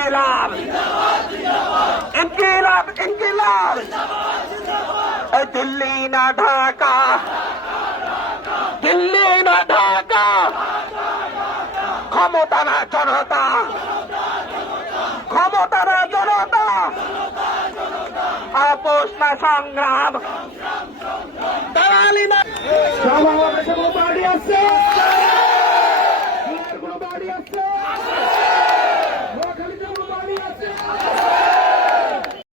ইনকিলাব ইনকিলাব ইনকিলাব এই দিল্লি না ঢাকা দিল্লি না ঢাকা ক্ষমতা না জনতা ক্ষমতা না জনতা আপোষ না সংগ্রাম দালালি না সমাবেশে পার্টি আছে